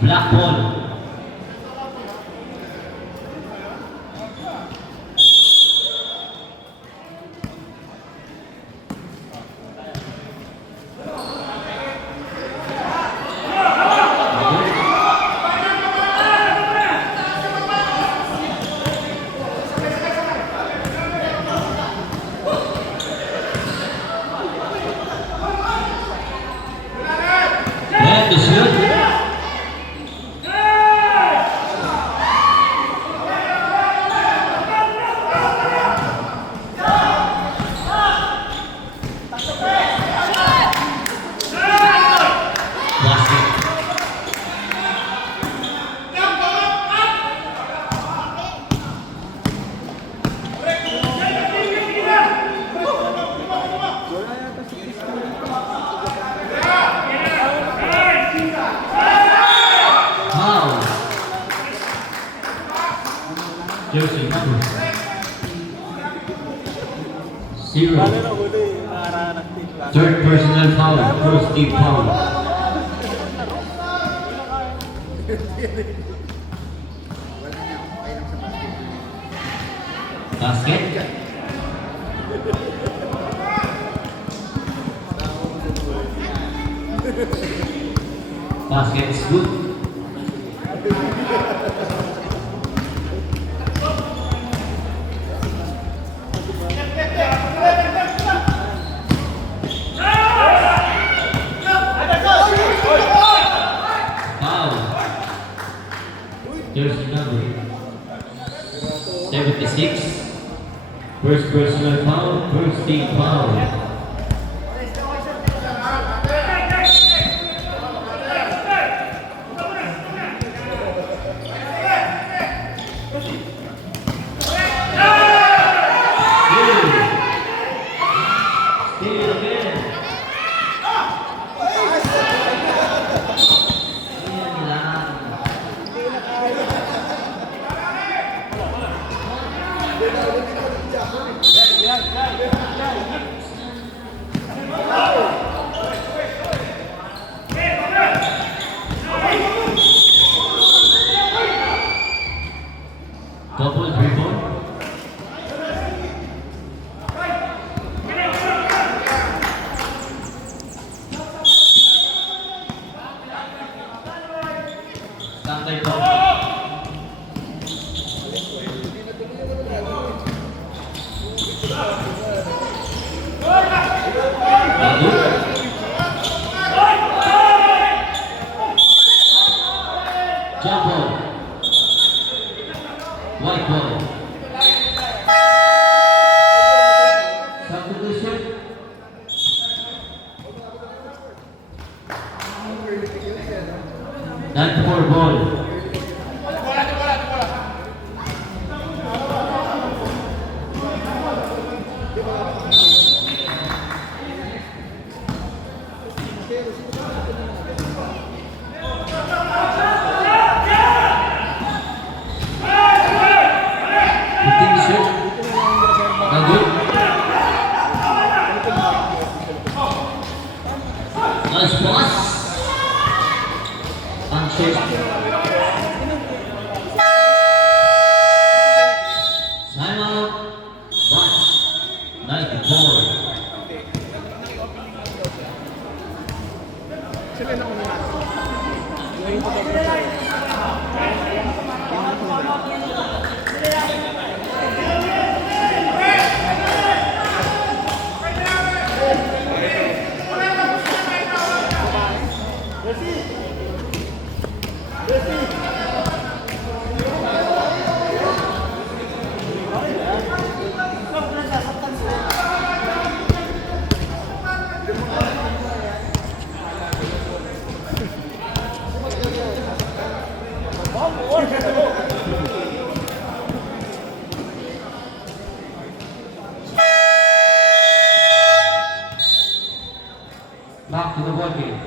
Black ball. Left is good. Jersey number 0. Third personal foul, first team foul. Basket. Basket is good. Jersey number 76. First personal foul, first team foul. Still again. Double dribble. Standby po. Jump ball. White ball. Substitution. Not for ball. Nice pass. Unchecked. Time out. But 94. Back to the ball game.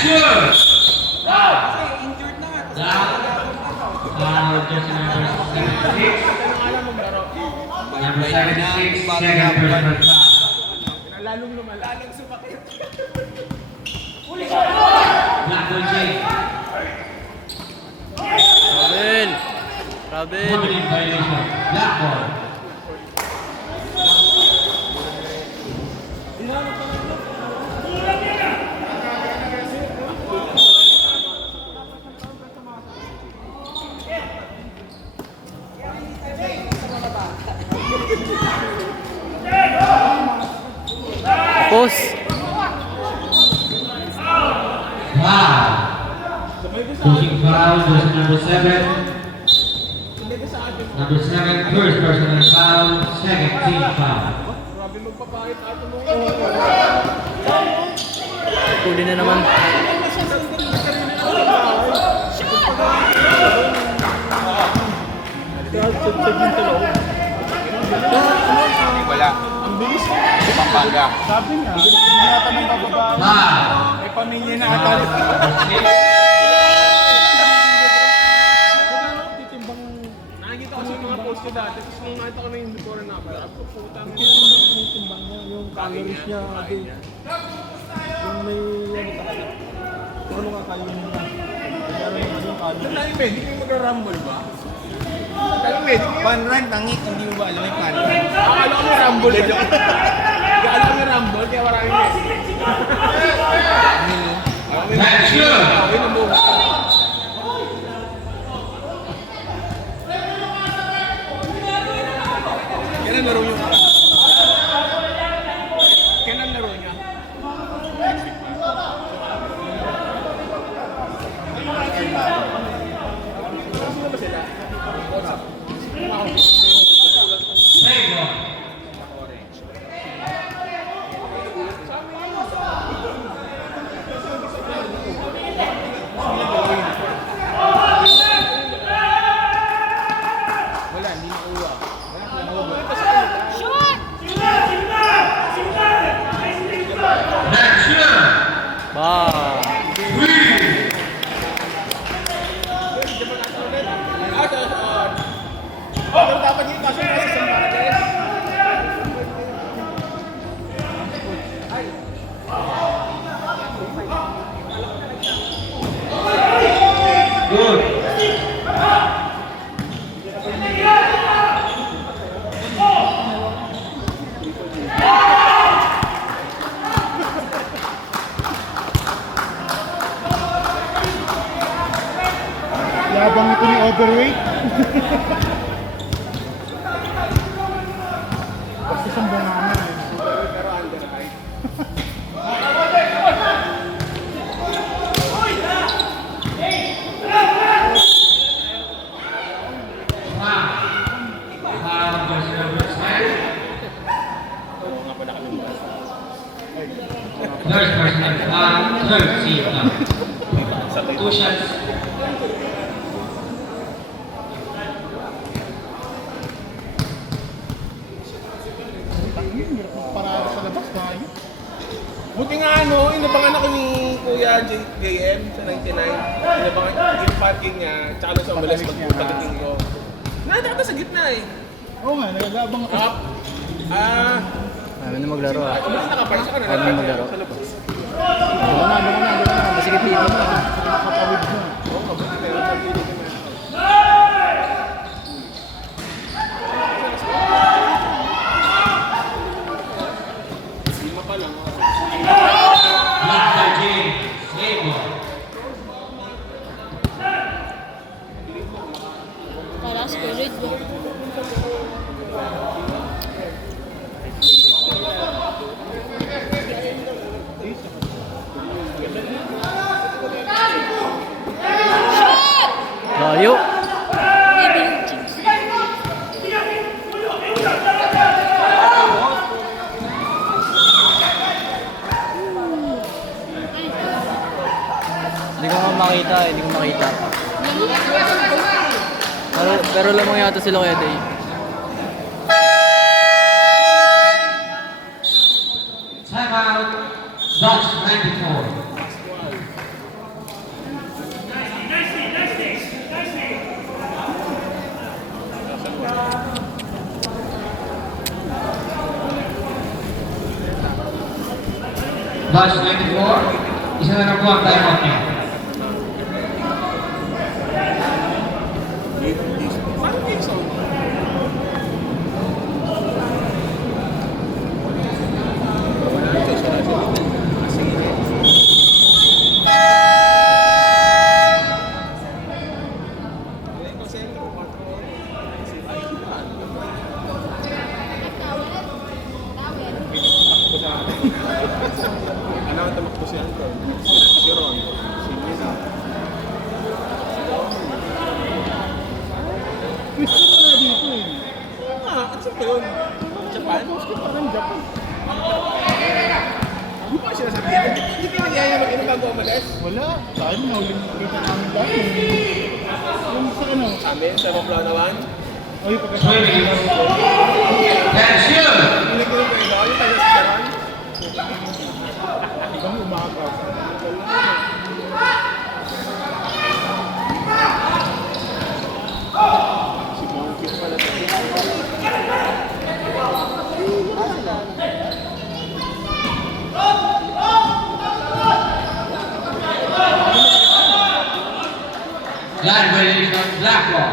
Shoot! Kasi injured na nga. Down. Foul, jersey number 76. Number 76, second personal foul. Lalong sumakit. Blackburn Jake. Robin! Robin! Committing violation. Blackburn. Tapos! Foul. Pushing foul, jersey number 7. Number 7, first personal foul, second team foul. Huli na naman. Wala. Ang bilis. Pampanga. Sabi nga, hindi nata ng bababa. May pamilya na ata. Titimbang, nakikita ko sa mga post ko dati, tapos nung nakita ko na yung before na ako, sabi ko, puta mo yung timbang niya, yung calories niya, yung may, kung ano kakainin niya. Yung calories. Dahil medic, yung magra-rumble ba? Dahil medic, One run, tangik, hindi mo ba alam yung paano? akala ko may rumble. Akala ko may rumble, kaya maraming medic. That's good. Okay na mo. Kailan laro niyo? Kailan laro niya? Sino ba sila? Save one. Wala, hindi na uwa. That's good. Ba! Pero dapat yung kaso na sa Sambales. Good. Yabang ito ni overweight. Basta siyang bunganga eh. Pero under height. Foul, jersey number 10. First personal foul, third team foul. 2 shots. Para sa labas tayo. Buti nga inabangan ako ni Kuya JM sa 99. Inabangan yung parking niya, tsaka sa Sambales pagdating ko. Nakita sa gitna eh. Oo nga, nagagabang ako. Ayaw na maglaro ah. Buti nakapark siya ka na. Ayaw na maglaro. Doon na. Masikip dito. Nakakawid na. Oo, mabuti meron sa piling ka na. Lima pa lang. Blackburn Jake. Save one. Para spirit mo. Layo! Maybe yung chips. Hindi ko makita. Pero lamang yata sila kaya day. Dutch 94. Dutch 94. Isa na lang po ang timeout niya. Ano ang tamakbo si Anton? Si Ron? Si Nina? Gusto mo na dito eh. Ano ba yun? Japan? Gusto pa ng Japan. Hindi pa siya nasabihin. Hindi ka nagyaya mag-inom bago umalis? Wala. Sa akin, nauling kita namin dahil. Yung sa ano? Sa amin, sa Pamplanawan? Ay, pagkatapos. Attention! Hindi ko rin kayo yung tayo sa Japan? Ibang umaga. Si Monkey pala sa Line ready from Blackwell.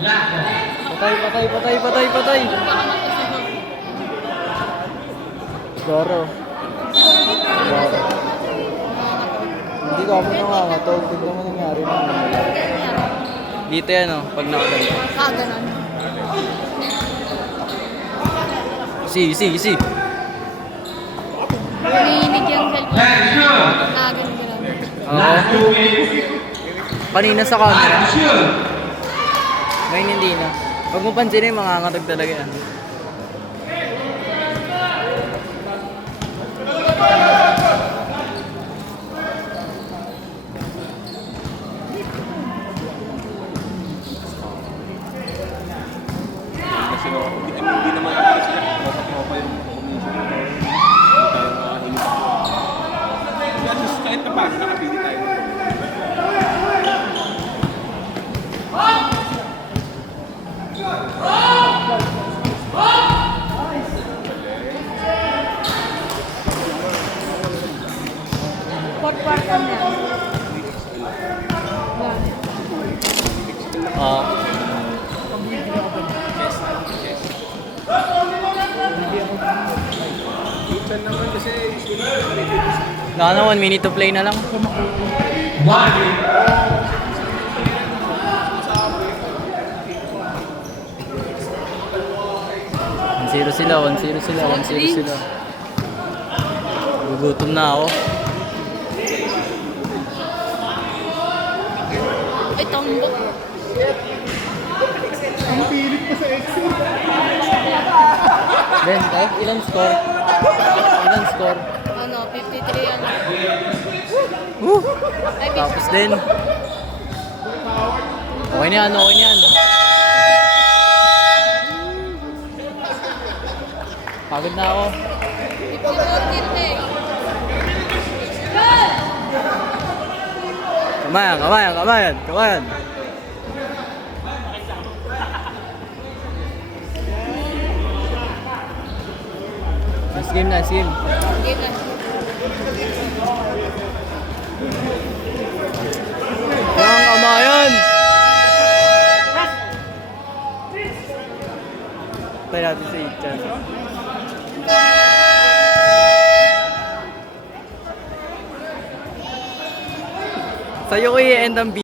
Blackwell. Patay. Goro. Hindi ko ako nangangatog. Tignan mo nangyari na. Dito yan oh, pag nakaganto. Kaganon. See. Nanginig yung cellphone. Attention! Kaganon. Last 2 minutes. Kanina sa camera. Attention! Ngayon hindi na. Huwag mo pansinin, mangangatog talaga yan. Kasi hindi naman ako kasi mopa yung commission. Hindi tayo makahilig ako. At least kahit na paano, nakapili tayo. Fourth quarter na. Oo. Minsan naman kasi Naka na 1 minute to play na lang. 1 minute. 1-0 sila. Gugutom na ako. Ay, tambok. Ang pilit pa sa exit. Ben, ilan score? Ano, 53 yan. Woo! Ay, Tapos din. Okay na yan. Pagod na ako. 54 din eh. Kamayan. Nice game. Game na. Ang kamayan! Tayo natin sa Ichan. Sa'yo ko i-end ang video.